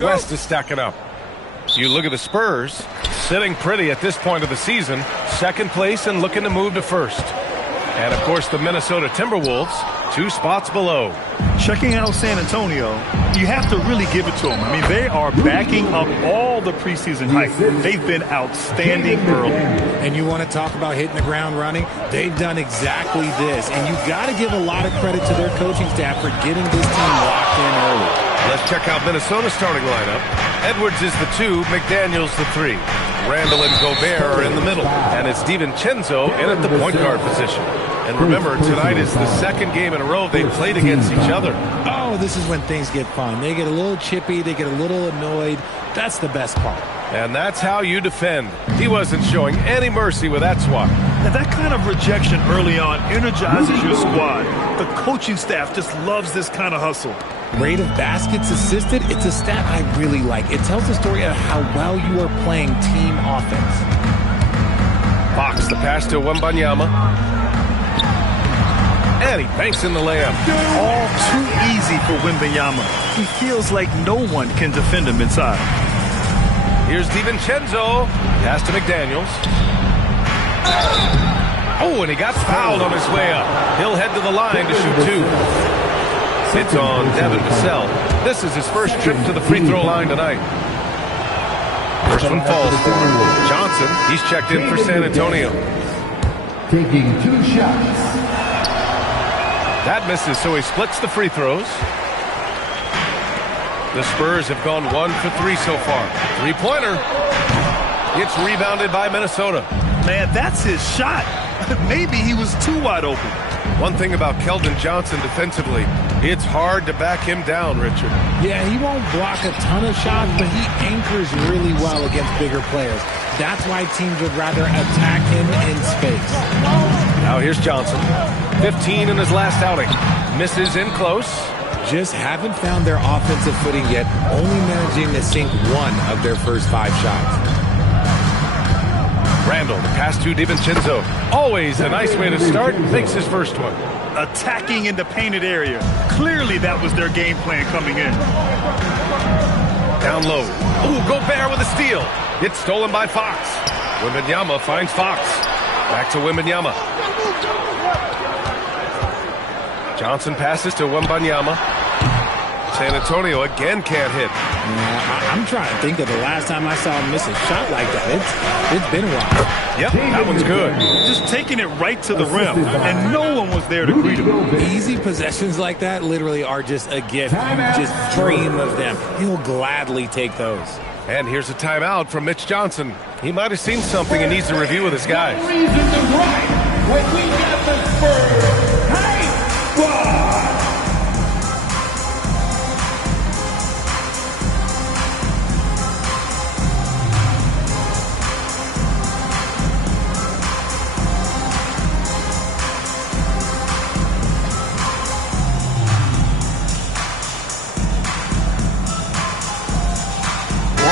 West is stacking up. You look at the Spurs, sitting pretty at this point of the season, second place and looking to move to first. And, of course, the Minnesota Timberwolves, 2 spots below. Checking out San Antonio, you have to really give it to them. I mean, they are backing up all the preseason hype. They've been outstanding early. And you want to talk about hitting the ground running? They've done exactly this. And you got to give a lot of credit to their coaching staff for getting this team locked in early. Let's check out Minnesota's starting lineup. Edwards is the 2, McDaniels the 3. Randall and Gobert are in the middle. And it's DiVincenzo in at the point guard position. And remember, tonight is the second game in a row they've played against each other. Oh, this is when things get fun. They get a little chippy, they get a little annoyed. That's the best part. And that's how you defend. He wasn't showing any mercy with that swat. Now, that kind of rejection early on energizes your squad. The coaching staff just loves this kind of hustle. Rate of baskets assisted, it's a stat I really like. It tells the story of how well you are playing team offense. Fox, the pass to Wembanyama. And he banks in the layup. All too easy for Wembanyama. He feels like no one can defend him inside. Here's DiVincenzo. Pass to McDaniels. Oh, and he got fouled on his way up. He'll head to the line to shoot 2. It's on Devin Vassell. This is his first trip to the free throw line tonight. First one falls for him. Johnson, he's checked in for San Antonio. Taking 2 shots. That misses, so he splits the free throws. The Spurs have gone 1 for 3 so far. 3-pointer. It's rebounded by Minnesota. Man, that's his shot. Maybe he was too wide open. One thing about Keldon Johnson defensively, it's hard to back him down, Richard. Yeah, he won't block a ton of shots, but he anchors really well against bigger players. That's why teams would rather attack him in space. Now here's Johnson. 15 in his last outing. Misses in close. Just haven't found their offensive footing yet, only managing to sink 1 of their first 5 shots. Randall, the pass to DiVincenzo. Always a nice way to start. Makes his first one. Attacking in the painted area. Clearly that was their game plan coming in. Down low. Ooh, Gobert with a steal. It's stolen by Fox. Wembanyama finds Fox. Back to Wembanyama. Johnson passes to Wembanyama. San Antonio again can't hit. I'm trying to think of the last time I saw him miss a shot like that. It's been a while. Yep, that one's good. Just taking it right to the rim, and no one was there to greet him. Easy possessions like that literally are just a gift. You just dream of them. He'll gladly take those. And here's a timeout from Mitch Johnson. He might have seen something and needs to review with his guys. Reason to grind when we got the Spurs. Hey, squad!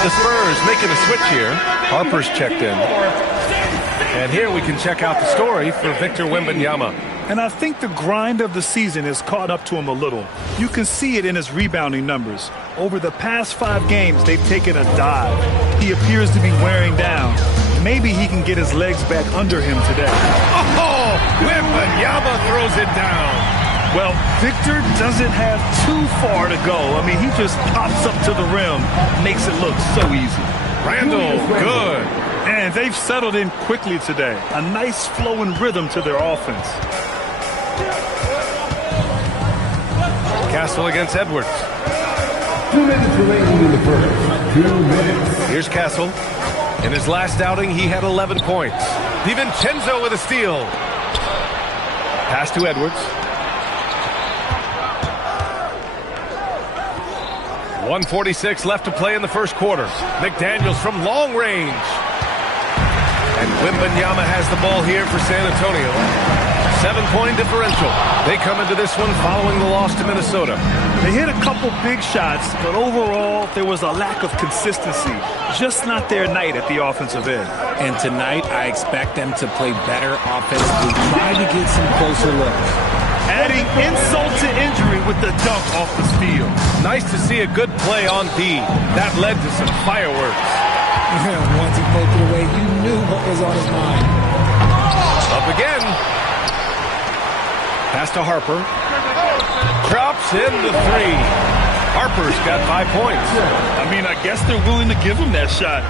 The Spurs making a switch here. Harper's checked in. And here we can check out the story for Victor Wembanyama. And I think the grind of the season has caught up to him a little. You can see it in his rebounding numbers. Over the past 5 games, they've taken a dive. He appears to be wearing down. Maybe he can get his legs back under him today. Oh, Wembanyama throws it down. Well, Victor doesn't have too far to go. I mean, he just pops up to the rim, makes it look so easy. Randall, good. And they've settled in quickly today. A nice flowing rhythm to their offense. Castle against Edwards. 2 minutes remaining in the first. 2 minutes. Here's Castle. In his last outing, he had 11 points. DiVincenzo with a steal. Pass to Edwards. 1:46 left to play in the first quarter. McDaniels from long range. And Wembanyama has the ball here for San Antonio. 7-point differential. They come into this one following the loss to Minnesota. They hit a couple big shots, but overall, there was a lack of consistency. Just not their night at the offensive end. And tonight, I expect them to play better offensively. Try to get some closer looks. Adding insult to injury with the dunk off the steal. Nice to see a good play on D. That led to some fireworks. Once he poked it away, you knew what was on his mind. Up again. Pass to Harper. Drops in the three. Harper's got 5 points. I mean, I guess they're willing to give him that shot.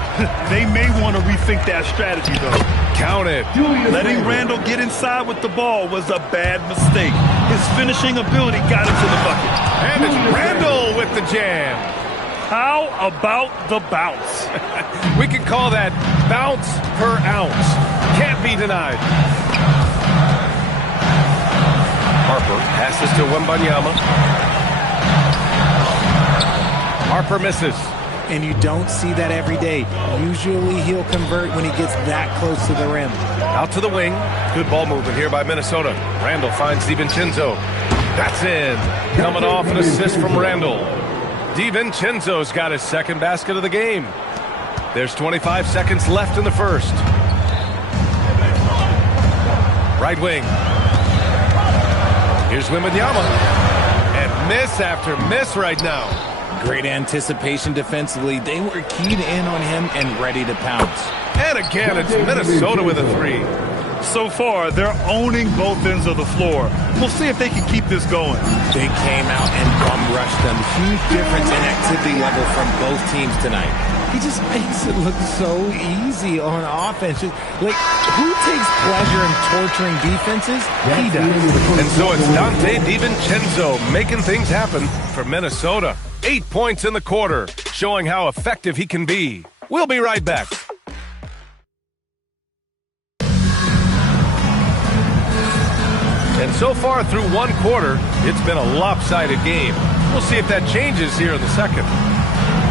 They may want to rethink that strategy, though. Count it. Letting Randall get inside with the ball was a bad mistake. His finishing ability got him to the bucket. And it's Randall with the jam. How about the bounce? We can call that bounce per ounce. Can't be denied. Harper passes to Wembanyama. Harper misses. And you don't see that every day. Usually he'll convert when he gets that close to the rim. Out to the wing. Good ball movement here by Minnesota. Randall finds DiVincenzo. That's in. Coming off an assist from Randall. DiVincenzo's got his second basket of the game. There's 25 seconds left in the first. Right wing. Here's Wembanyama. And miss after miss right now. Great anticipation defensively. They were keyed in on him and ready to pounce. And again, it's Minnesota with a three. So far, they're owning both ends of the floor. We'll see if they can keep this going. They came out and bum rushed them. Huge difference in activity level from both teams tonight. He just makes it look so easy on offense. Just, like, who takes pleasure in torturing defenses? He does. And so it's Dante DiVincenzo making things happen for Minnesota. 8 points in the quarter, showing how effective he can be. We'll be right back. And so far through one quarter, it's been a lopsided game. We'll see if that changes here in the second.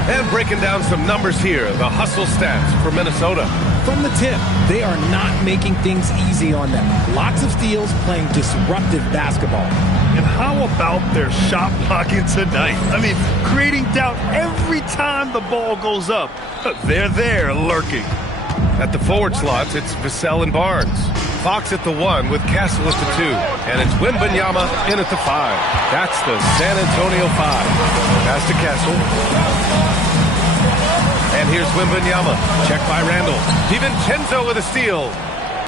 And breaking down some numbers here, the hustle stats for Minnesota. From the tip, they are not making things easy on them. Lots of steals, playing disruptive basketball. And how about their shot blocking tonight? I mean, creating doubt every time the ball goes up. They're there lurking. At the forward slots, it's Vassell and Barnes. Fox at the 1 with Castle at the 2. And it's Wembanyama in at the 5. That's the San Antonio 5. Pass to Castle. And here's Wembanyama. Check by Randall. DiVincenzo with a steal.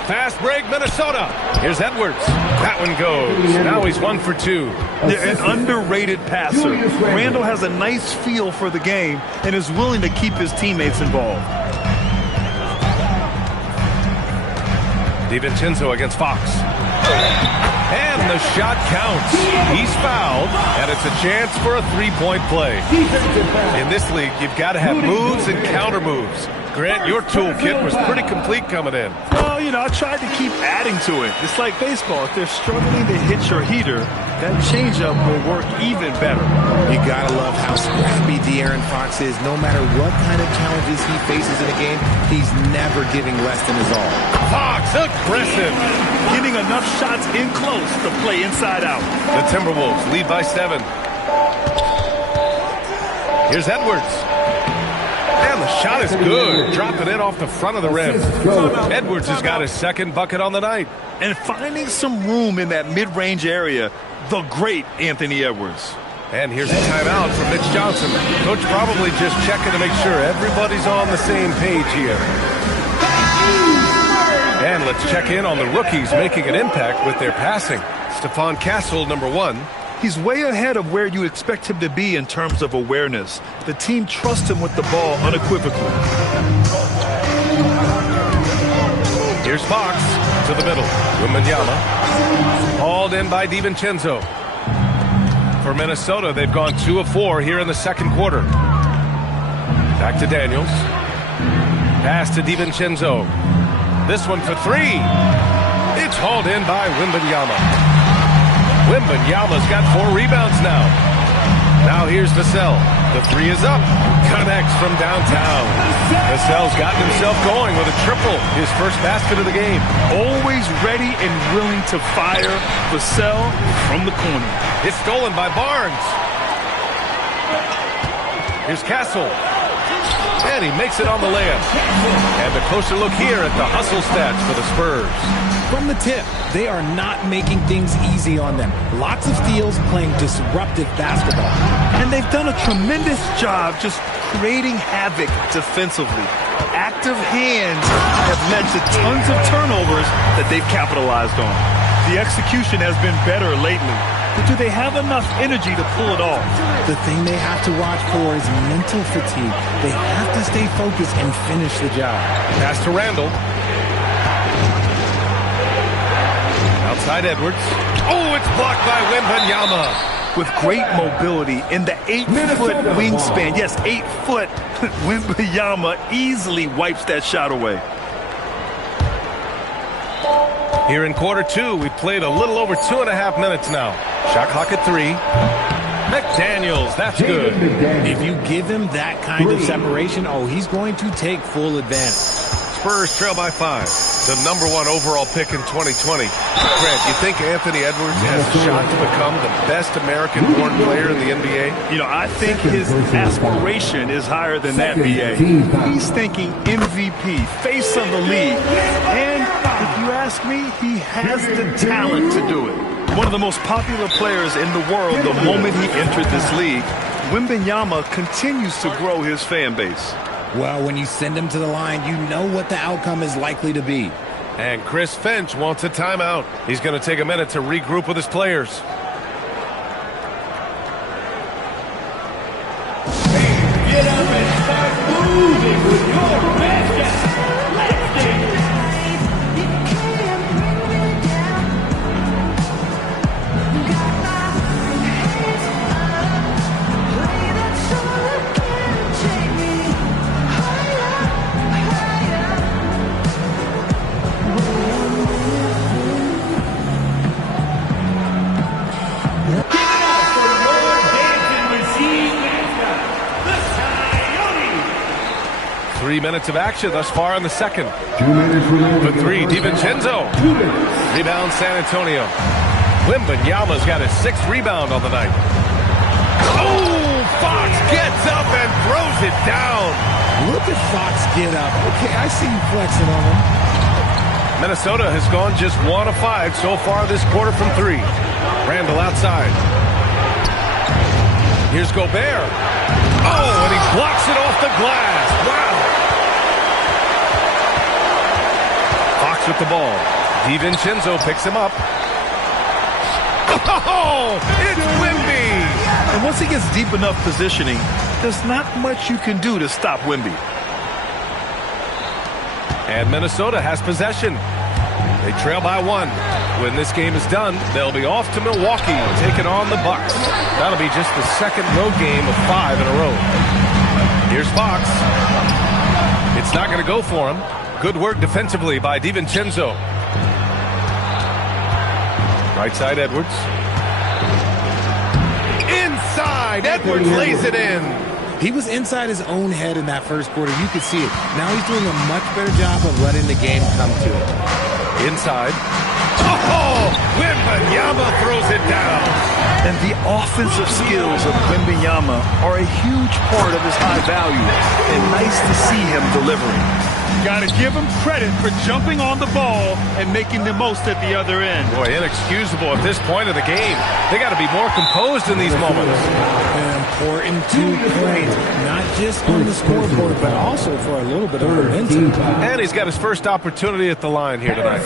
Fast break, Minnesota. Here's Edwards. That one goes. Now he's 1 for 2. They're an underrated passer. Randall has a nice feel for the game and is willing to keep his teammates involved. DiVincenzo against Fox. And the shot counts. He's fouled, and it's a chance for a three-point play. In this league, you've got to have moves and counter moves. Grant, your toolkit was pretty complete coming in. Well, you know, I tried to keep adding to it. It's like baseball. If they're struggling to hit your heater, that changeup will work even better. You gotta love how scrappy De'Aaron Fox is. No matter what kind of challenges he faces in a game, he's never giving less than his all. Fox, aggressive. Getting enough shots in close to play inside out. The Timberwolves lead by 7. Here's Edwards. And the shot is good. Dropping it off the front of the rim. Edwards has got his second bucket on the night. And finding some room in that mid-range area, the great Anthony Edwards. And here's a timeout from Mitch Johnson. Coach probably just checking to make sure everybody's on the same page here. And let's check in on the rookies making an impact with their passing. Stephon Castle, number 1. He's way ahead of where you expect him to be in terms of awareness. The team trusts him with the ball unequivocally. Here's Fox to the middle. Wembanyama. Hauled in by DiVincenzo. For Minnesota, they've gone 2 of 4 here in the second quarter. Back to Daniels. Pass to DiVincenzo. This one for 3. It's hauled in by Wembanyama. Wembanyama's got 4 rebounds now. Now here's Vassell. The 3 is up. Connects from downtown. Vassell's gotten himself going with a triple. His first basket of the game. Always ready and willing to fire. Vassell from the corner. It's stolen by Barnes. Here's Castle. And he makes it on the layup. And a closer look here at the hustle stats for the Spurs. From the tip, they are not making things easy on them. Lots of steals, playing disruptive basketball. And they've done a tremendous job just creating havoc defensively. Active hands have led to tons of turnovers that they've capitalized on. The execution has been better lately. But do they have enough energy to pull it off? The thing they have to watch for is mental fatigue. They have to stay focused and finish the job. Pass to Randall. Outside Edwards. Oh, it's blocked by Wembanyama. With great mobility in the 8-foot wingspan. Yes, 8 foot. Wembanyama easily wipes that shot away. Here in quarter two, we've played a little over 2.5 minutes now. Shot clock at 3. McDaniels, that's good. If you give him that kind of separation, oh, he's going to take full advantage. Spurs trail by 5. The #1 overall pick in 2020. Grant, you think Anthony Edwards has a shot to become the best American-born player in the NBA? You know, I think his aspiration is higher than that, BA. He's thinking MVP, face of the league. And if you ask me, he has the talent to do it. One of the most popular players in the world the moment he entered this league, Wembanyama continues to grow his fan base. Well, when you send him to the line, you know what the outcome is likely to be. And Chris Finch wants a timeout. He's going to take a minute to regroup with his players. Get up and start moving with your best shot. Let's get it. Give it up for your dancing machine master, the Coyote. 3 minutes of action thus far in the second. 2 minutes remaining. For 3, DiVincenzo. 2 minutes. Rebound San Antonio. Wembanyama's got his 6th rebound on the night. Oh, Fox gets up and throws it down. Look at Fox get up. Okay, I see you flexing on him. Minnesota has gone just 1 of 5 so far this quarter from 3. Randall outside. Here's Gobert. Oh, and he blocks it off the glass. Wow. Fox with the ball. DiVincenzo picks him up. Oh, it's Wemby. And once he gets deep enough positioning, there's not much you can do to stop Wemby. And Minnesota has possession. They trail by 1. When this game is done, they'll be off to Milwaukee, taking on the Bucks. That'll be just the second road game of 5 in a row. Here's Fox. It's not going to go for him. Good work defensively by DiVincenzo. Right side, Edwards. Inside, Edwards lays it in. He was inside his own head in that first quarter. You could see it. Now he's doing a much better job of letting the game come to him. Inside. Oh, Wembanyama throws it down. And the offensive skills of Wembanyama are a huge part of his high value. And nice to see him delivering. Got to give him credit for jumping on the ball and making the most at the other end. Boy, inexcusable at this point of the game. They got to be more composed in these moments. An important 2 plays, not just on the scoreboard, but also for a little bit of momentum. And he's got his first opportunity at the line here tonight.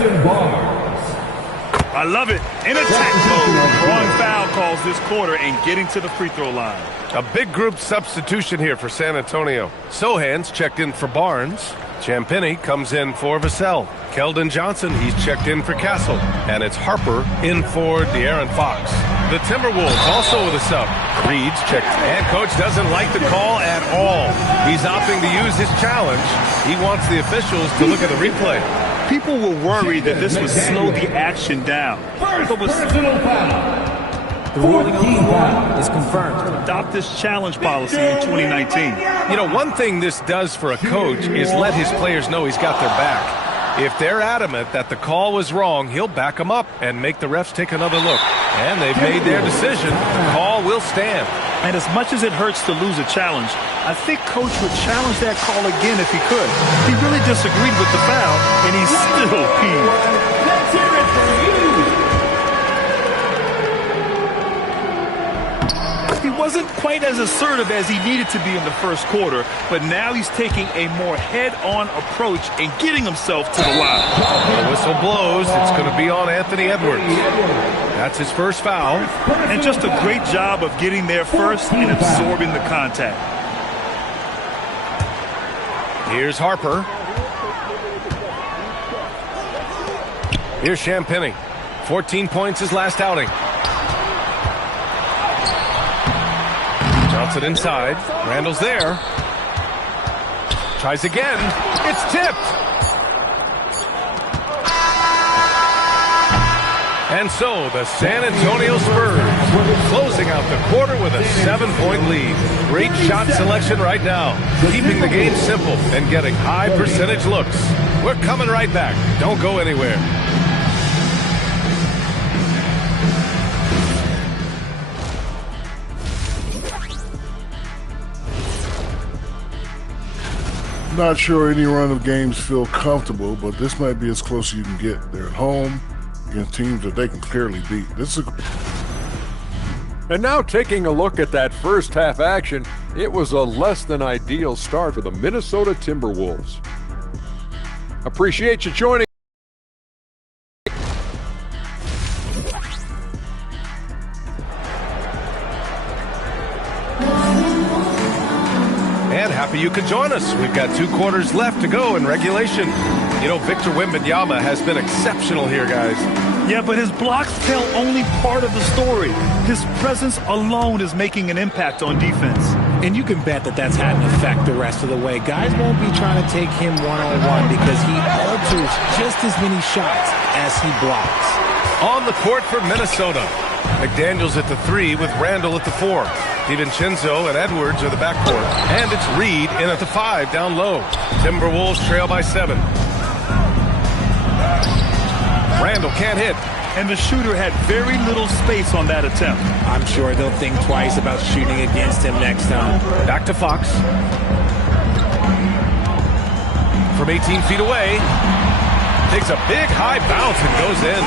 I love it. In attack mode. Drawing foul calls this quarter and getting to the free throw line. A big group substitution here for San Antonio. Sohan's checked in for Barnes. Champagny comes in for Vassell. Keldon Johnson, he's checked in for Castle. And it's Harper in for De'Aaron Fox. The Timberwolves also with a sub. Reed's checked. And coach doesn't like the call at all. He's opting to use his challenge. He wants the officials to look at the replay. People were worried that this would slow the action down. First personal foul. The ruling on the foul is confirmed. Adopt this challenge policy in 2019. You know, one thing this does for a coach is let his players know he's got their back. If they're adamant that the call was wrong, he'll back them up and make the refs take another look. And they've made their decision. The call will stand. And as much as it hurts to lose a challenge, I think Coach would challenge that call again if he could. He really disagreed with the foul, and he's still peeved. Let's hear it for you. He wasn't quite as assertive as he needed to be in the first quarter, but now he's taking a more head-on approach and getting himself to the line. The whistle blows. It's going to be on Anthony Edwards. That's his first foul. And just a great job of getting there first and absorbing the contact. Here's Harper. Here's Champagny. 14 points his last outing. Johnson inside. Randall's there. Tries again. It's tipped. And so the San Antonio Spurs closing out the quarter with a 7-point lead. Great shot selection right now. Keeping the game simple and getting high percentage looks. We're coming right back. Don't go anywhere. Not sure any run of games feel comfortable, but this might be as close as you can get. They're at home against teams that they can clearly beat. And now taking a look at that first half action, it was a less than ideal start for the Minnesota Timberwolves. Appreciate you joining. And happy you could join us. We've got 2 quarters left to go in regulation. You know, Victor Wembanyama has been exceptional here, guys. Yeah, but his blocks tell only part of the story. His presence alone is making an impact on defense. And you can bet that that's had an effect the rest of the way. Guys won't be trying to take him one-on-one because he alters just as many shots as he blocks. On the court for Minnesota. McDaniels at the 3 with Randall at the 4. DiVincenzo and Edwards are the backcourt. And it's Reed in at the 5 down low. Timberwolves trail by 7. Randall can't hit. And the shooter had very little space on that attempt. I'm sure they'll think twice about shooting against him next time. Back to Fox. From 18 feet away. Takes a big high bounce and goes in.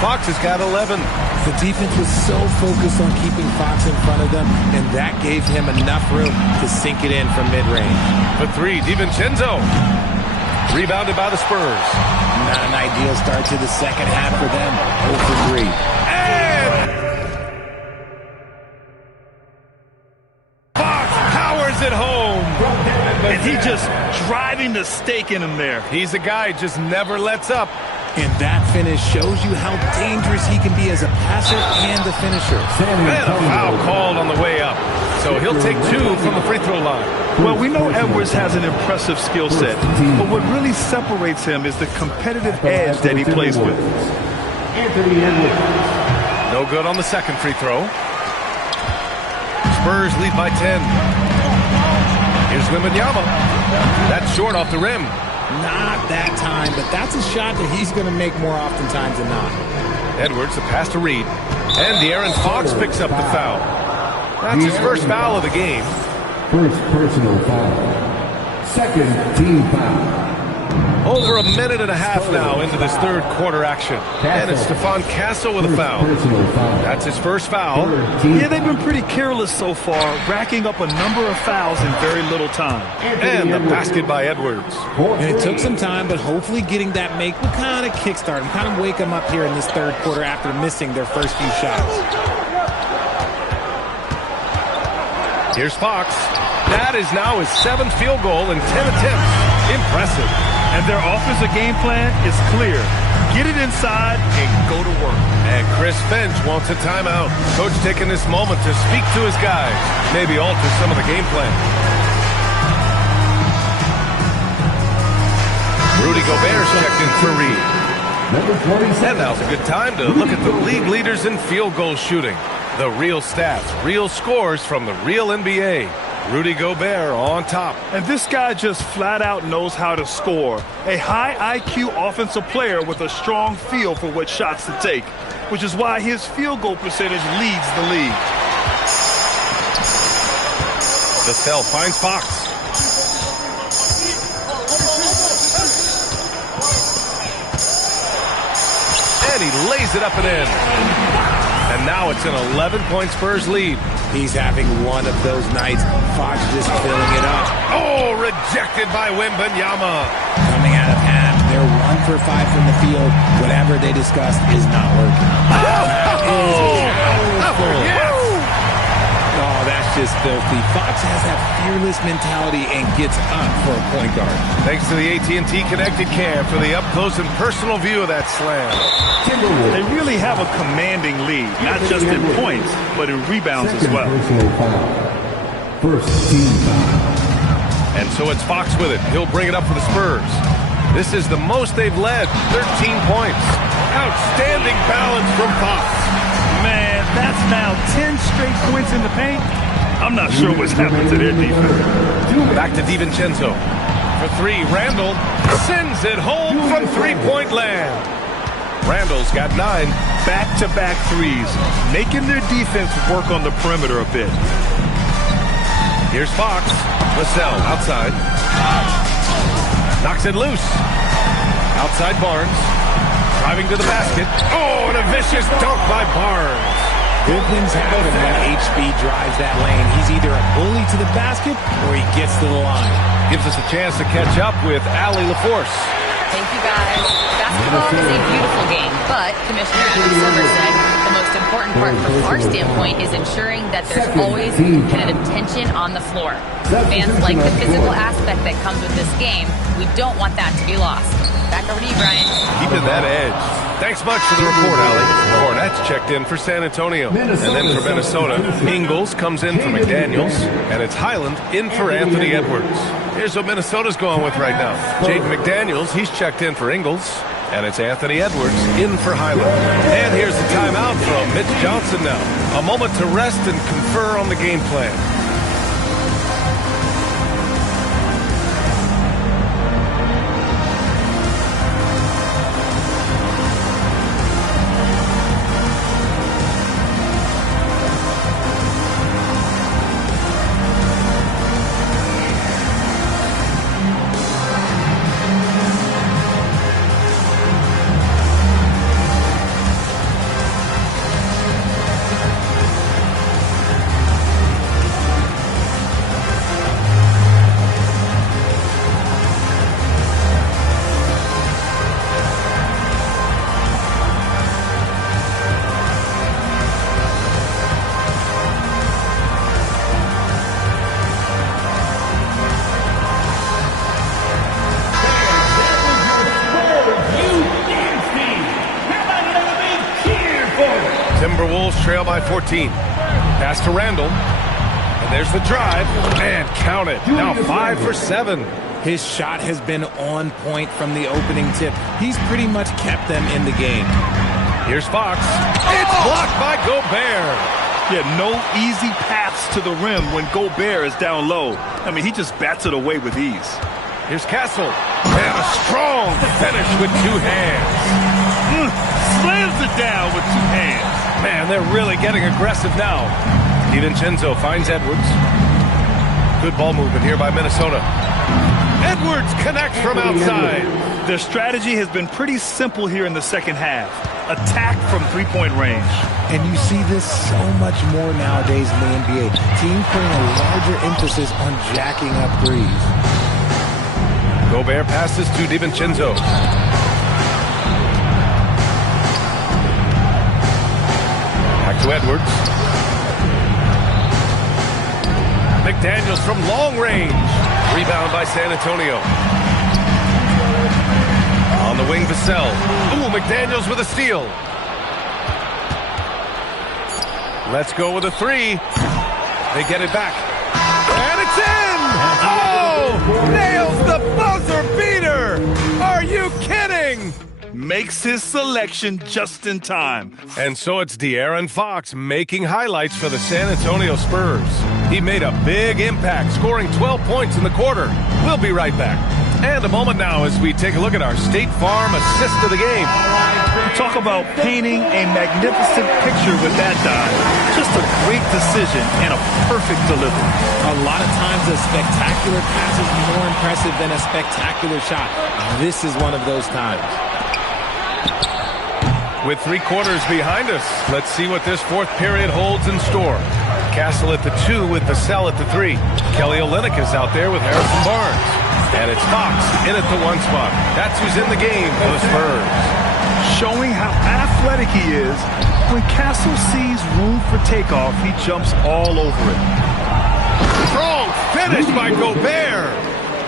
Fox has got 11. The defense was so focused on keeping Fox in front of them, and that gave him enough room to sink it in from mid-range. The 3, DiVincenzo. Rebounded by the Spurs. Not an ideal start to the second half for them. 0 for 3. And Fox powers it home. And he just driving the stake in him there. He's a guy who just never lets up. And that finish shows you how dangerous he can be as a passer and a finisher. And a foul called on the way up. So he'll take 2 from the free throw line. Well, we know Edwards has an impressive skill set, but what really separates him is the competitive edge that he plays with. Anthony Edwards. No good on the second free throw. Spurs lead by 10. Here's Wembanyama. That's short off the rim. Not that time, but that's a shot that he's going to make more oftentimes than not. Edwards, the pass to Reed. And De'Aaron Fox picks up the foul. That's his first foul of the game. First personal foul. Second team foul. Over a minute and a half now into this third quarter action. And it's Stephon Castle with a foul. That's his first foul. Yeah, they've been pretty careless so far, racking up a number of fouls in very little time. And the basket by Edwards. And it took some time, but hopefully getting that make will kind of kickstart him, kind of wake him up here in this third quarter after missing their first few shots. Here's Fox. That is now his 7th field goal in 10 attempts. Impressive. And their offensive game plan is clear. Get it inside and go to work. And Chris Finch wants a timeout. Coach taking this moment to speak to his guys. Maybe alter some of the game plan. Rudy Gobert's checked in for Reed. And now's a good time to look at the league leaders in field goal shooting. The real stats, real scores from the real NBA. Rudy Gobert on top. And this guy just flat out knows how to score. A high IQ offensive player with a strong feel for what shots to take, which is why his field goal percentage leads the league. Vassell finds Fox. And he lays it up and in. And now it's an 11-point Spurs lead. He's having one of those nights. Fox just filling it up. Oh, rejected by Wembanyama. Coming out of half, they're 1 for 5 from the field. Whatever they discussed is not working. Oh, that's just filthy. Fox has that fearless mentality and gets up for a point guard. Thanks to the AT&T Connected Cam for the up-close and personal view of that slam. They really have a commanding lead, not just in points, but in rebounds as well. First team foul. And so it's Fox with it. He'll bring it up for the Spurs. This is the most they've led, 13 points. Outstanding balance from Fox. Man, that's now 10 straight points in the paint. I'm not sure what's happened to their defense. Back to DiVincenzo. For three, Randall sends it home from three-point land. Randall's got 9 back-to-back threes, making their defense work on the perimeter a bit. Here's Fox. Vassell outside. Knocks it loose. Outside Barnes. Driving to the basket. Oh, and a vicious dunk by Barnes. Good things happen when HB drives that lane. He's either a bully to the basket or he gets to the line. Gives us a chance to catch up with Allie LaForce. Thank you, guys. Basketball is a beautiful game, but Commissioner Adam Silver said the most important part from our standpoint is ensuring that there's always competitive tension on the floor. Fans like the physical aspect that comes with this game. We don't want that to be lost. Back over to you, Brian. Keeping that edge. Thanks much for the report, Allie. Cornette's checked in for San Antonio. And then for Minnesota, Ingles comes in for McDaniels. And it's Highland in for Anthony Edwards. Here's what Minnesota's going with right now. Jaden McDaniels, he's checked in for Ingles. And it's Anthony Edwards in for Highland. And here's the timeout from Mitch Johnson now. A moment to rest and confer on the game plan. Timberwolves trail by 14. Pass to Randall. And there's the drive. And count it. Now 5 for 7. His shot has been on point from the opening tip. He's pretty much kept them in the game. Here's Fox. It's blocked by Gobert. Yeah, no easy paths to the rim when Gobert is down low. I mean, he just bats it away with ease. Here's Castle. And a strong finish with 2 hands. Slams it down with 2 hands. Man, they're really getting aggressive now. DiVincenzo finds Edwards. Good ball movement here by Minnesota. Edwards connects from outside. Their strategy has been pretty simple here in the second half. Attack from three-point range. And you see this so much more nowadays in the NBA. Teams putting a larger emphasis on jacking up threes. Gobert passes to DiVincenzo. Back to Edwards. McDaniels from long range. Rebound by San Antonio. On the wing, Vassell. Ooh, McDaniels with a steal. Let's go with a 3. They get it back. And it's in! Oh! Nails the buzzer beater! Are you kidding? makes his selection just in time. And so it's De'Aaron Fox making highlights for the San Antonio Spurs. He made a big impact, scoring 12 points in the quarter. We'll be right back. And a moment now as we take a look at our State Farm assist of the game. Talk about painting a magnificent picture with that dive. Just a great decision and a perfect delivery. A lot of times a spectacular pass is more impressive than a spectacular shot. This is one of those times. With 3 quarters behind us, let's see what this fourth period holds in store. Castle at the 2 with Vassell at the 3. Kelly Olynyk is out there with Harrison Barnes. And it's Fox in at the 1 spot. That's who's in the game for the Spurs. Showing how athletic he is, when Castle sees room for takeoff, he jumps all over it. Strong finish by Gobert.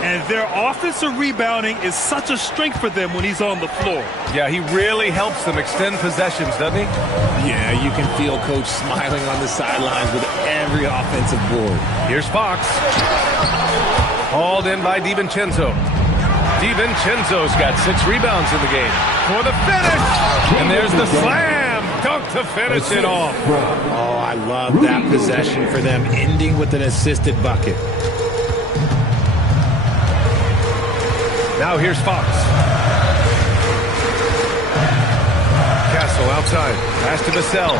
And their offensive rebounding is such a strength for them when he's on the floor. Yeah, he really helps them extend possessions, doesn't he? Yeah, you can feel Coach smiling on the sidelines with every offensive board. Here's Fox. Hauled in by DiVincenzo. DiVincenzo's got 6 rebounds in the game. For the finish! And there's the slam! Dunk to finish it off. Oh, I love that possession for them, ending with an assisted bucket. Now here's Fox. Castle outside. Pass to Vassell.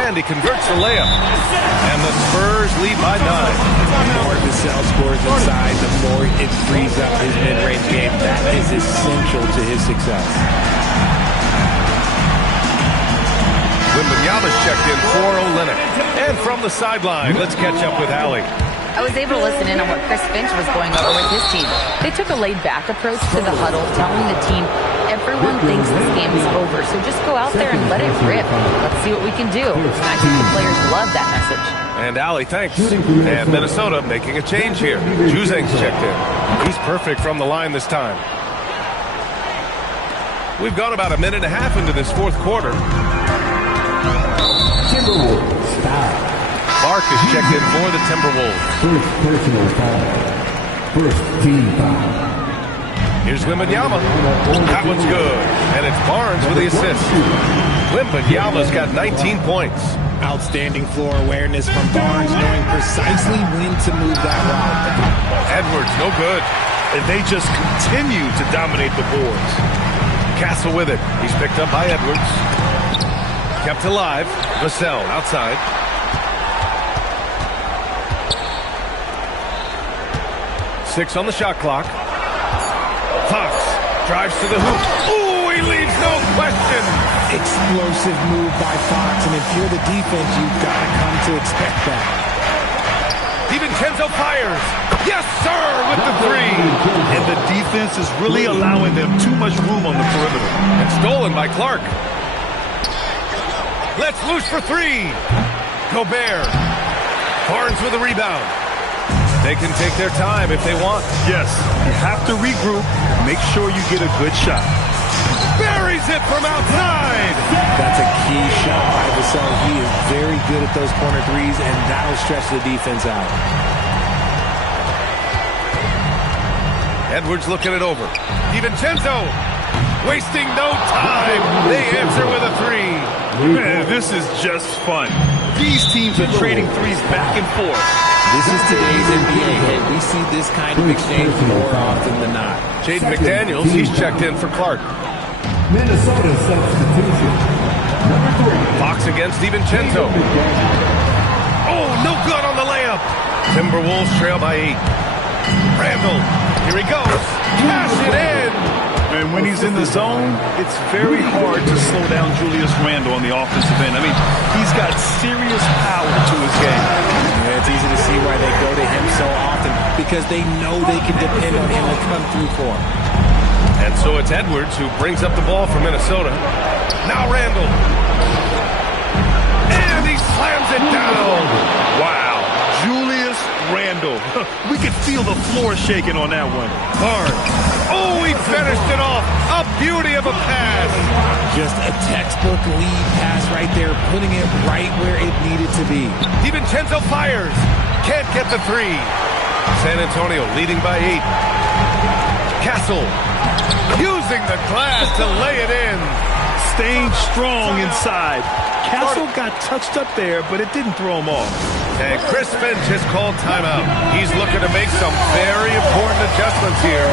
And he converts the layup. And the Spurs lead by 9. The more Vassell scores inside, the more it frees up his mid-range game. That is essential to his success. Wembanyama's checked in for Olynyk. And from the sideline, let's catch up with Allie. I was able to listen in on what Chris Finch was going over with his team. They took a laid-back approach to the huddle, telling the team, everyone thinks this game is over, so just go out there and let it rip. Let's see what we can do. And I think the players love that message. And Allie, thanks. And Minnesota making a change here. Juzang's checked in. He's perfect from the line this time. We've gone about a minute and a half into this fourth quarter. Clark is checked in for the Timberwolves. First personal foul. First team foul. Here's Wembanyama. That one's good. And it's Barnes with the assist. Wembanyama's got 19 points. Outstanding floor awareness from Barnes, knowing precisely when to move that route. Edwards, no good. And they just continue to dominate the boards. Castle with it. He's picked up by Edwards. Kept alive. Vassell outside. Six on the shot clock. Fox drives to the hoop. Ooh, he leaves no question. Explosive move by Fox, and if you're the defense, you've got to come to expect that. DiVincenzo fires. Yes, sir, with the 3. And the defense is really allowing them too much room on the perimeter. And stolen by Clark. Let's loose for 3. Gobert. Barnes with a rebound. They can take their time if they want. Yes, you have to regroup. Make sure you get a good shot. Buries it from outside. That's a key shot by Vassell. He is very good at those corner threes, and that'll stretch the defense out. Edwards looking it over. DiVincenzo wasting no time. They answer with a 3. Man, this is just fun. These teams are trading threes back and forth. This is today's NBA, and we see this kind of exchange more often than not. Jaden McDaniels, he's checked in for Clark. Minnesota substitution. Number 3. Fox against DiVincenzo. Oh, no good on the layup. Timberwolves trail by 8. Randall, here he goes. Cash it in. And when he's in the zone, it's very hard to slow down Julius Randle on the offensive end. I mean, he's got serious power to his game. Yeah, it's easy to see why they go to him so often, because they know they can depend on him to come through for them. And so it's Edwards who brings up the ball for Minnesota. Now Randall. And he slams it down. Wow. Julius Randle. We could feel the floor shaking on that one. Barnes. Oh, he finished it off. A beauty of a pass. Just a textbook lead pass right there, putting it right where it needed to be. DiVincenzo fires. Can't get the 3. San Antonio leading by 8. Castle Using the glass to lay it in. Staying strong inside. Castle got touched up there, but it didn't throw him off. And Chris Finch has called timeout. He's looking to make some very important adjustments here.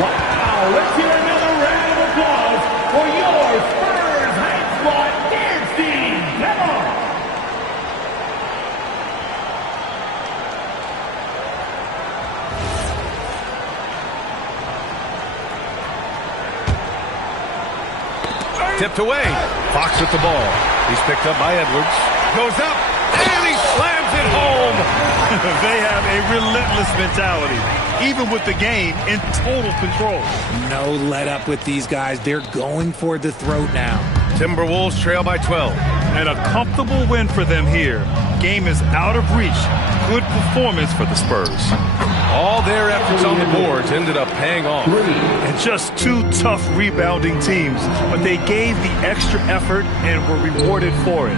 Wow, let's hear another round of applause for your Spurs Hype Squad dance team. Come on. Tipped away. Fox with the ball. He's picked up by Edwards. Goes up, and he slams it home. They have a relentless mentality, even with the game in total control. No let up with these guys. They're going for the throat now. Timberwolves trail by 12. And a comfortable win for them here. Game is out of reach. Good performance for the Spurs. All their efforts on the boards ended up paying off. And just two tough rebounding teams, but they gave the extra effort and were rewarded for it.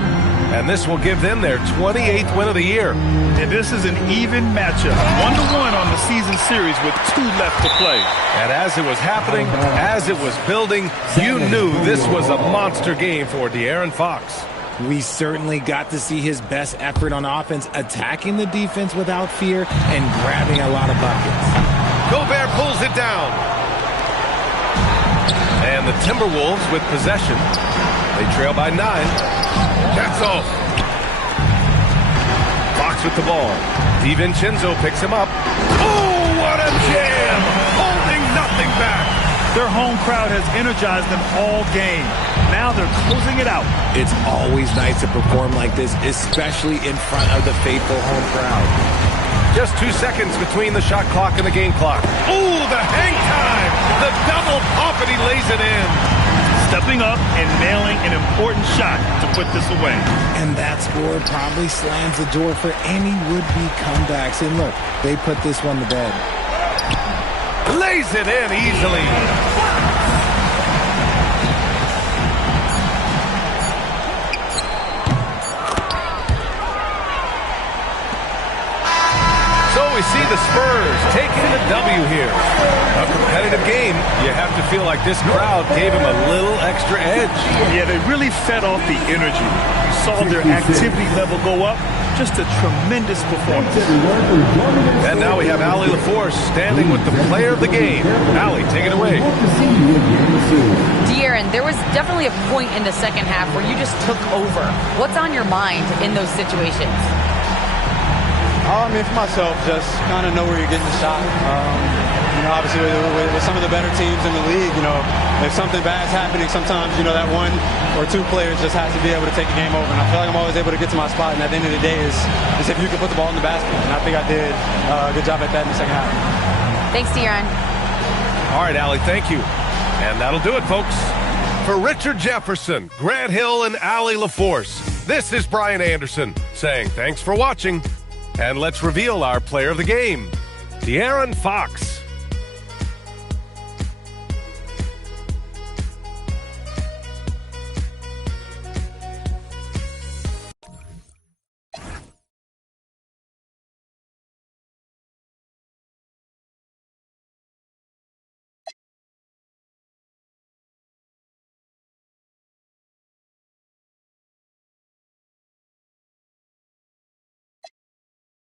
And this will give them their 28th win of the year. And this is an even matchup, 1-1 on the season series with 2 left to play. And as it was happening, as it was building, you knew this was a monster game for De'Aaron Fox. We certainly got to see his best effort on offense, attacking the defense without fear and grabbing a lot of buckets. Gobert pulls it down. And the Timberwolves with possession. They trail by 9. That's off. Fox with the ball. DiVincenzo picks him up. Oh, what a jam! Holding nothing back. Their home crowd has energized them all game. Now they're closing it out. It's always nice to perform like this, especially in front of the faithful home crowd. Just 2 seconds between the shot clock and the game clock. Oh, the hang time! The double pump, and he lays it in. Stepping up and nailing an important shot to put this away. And that score probably slams the door for any would-be comebacks. And look, they put this one to bed. Lays it in easily. So we see the Spurs taking the W here. A competitive game. You have to feel like this crowd gave him a little extra edge. Yeah, they really fed off the energy. You saw their activity level go up. Just a tremendous performance. And now we have Allie LaForce standing with the player of the game. Allie, take it away. De'Aaron, there was definitely a point in the second half where you just took over. What's on your mind in those situations? I mean, for myself, just kind of know where you're getting the shot. You know, obviously with some of the better teams in the league, you know, if something bad's happening, sometimes, you know, that 1 or 2 players just has to be able to take a game over. And I feel like I'm always able to get to my spot. And at the end of the day is if you can put the ball in the basket. And I think I did a good job at that in the second half. Thanks, De'Aaron. All right, Allie, thank you. And that'll do it, folks. For Richard Jefferson, Grant Hill, and Allie LaForce, this is Brian Anderson saying thanks for watching. And let's reveal our player of the game, De'Aaron Fox.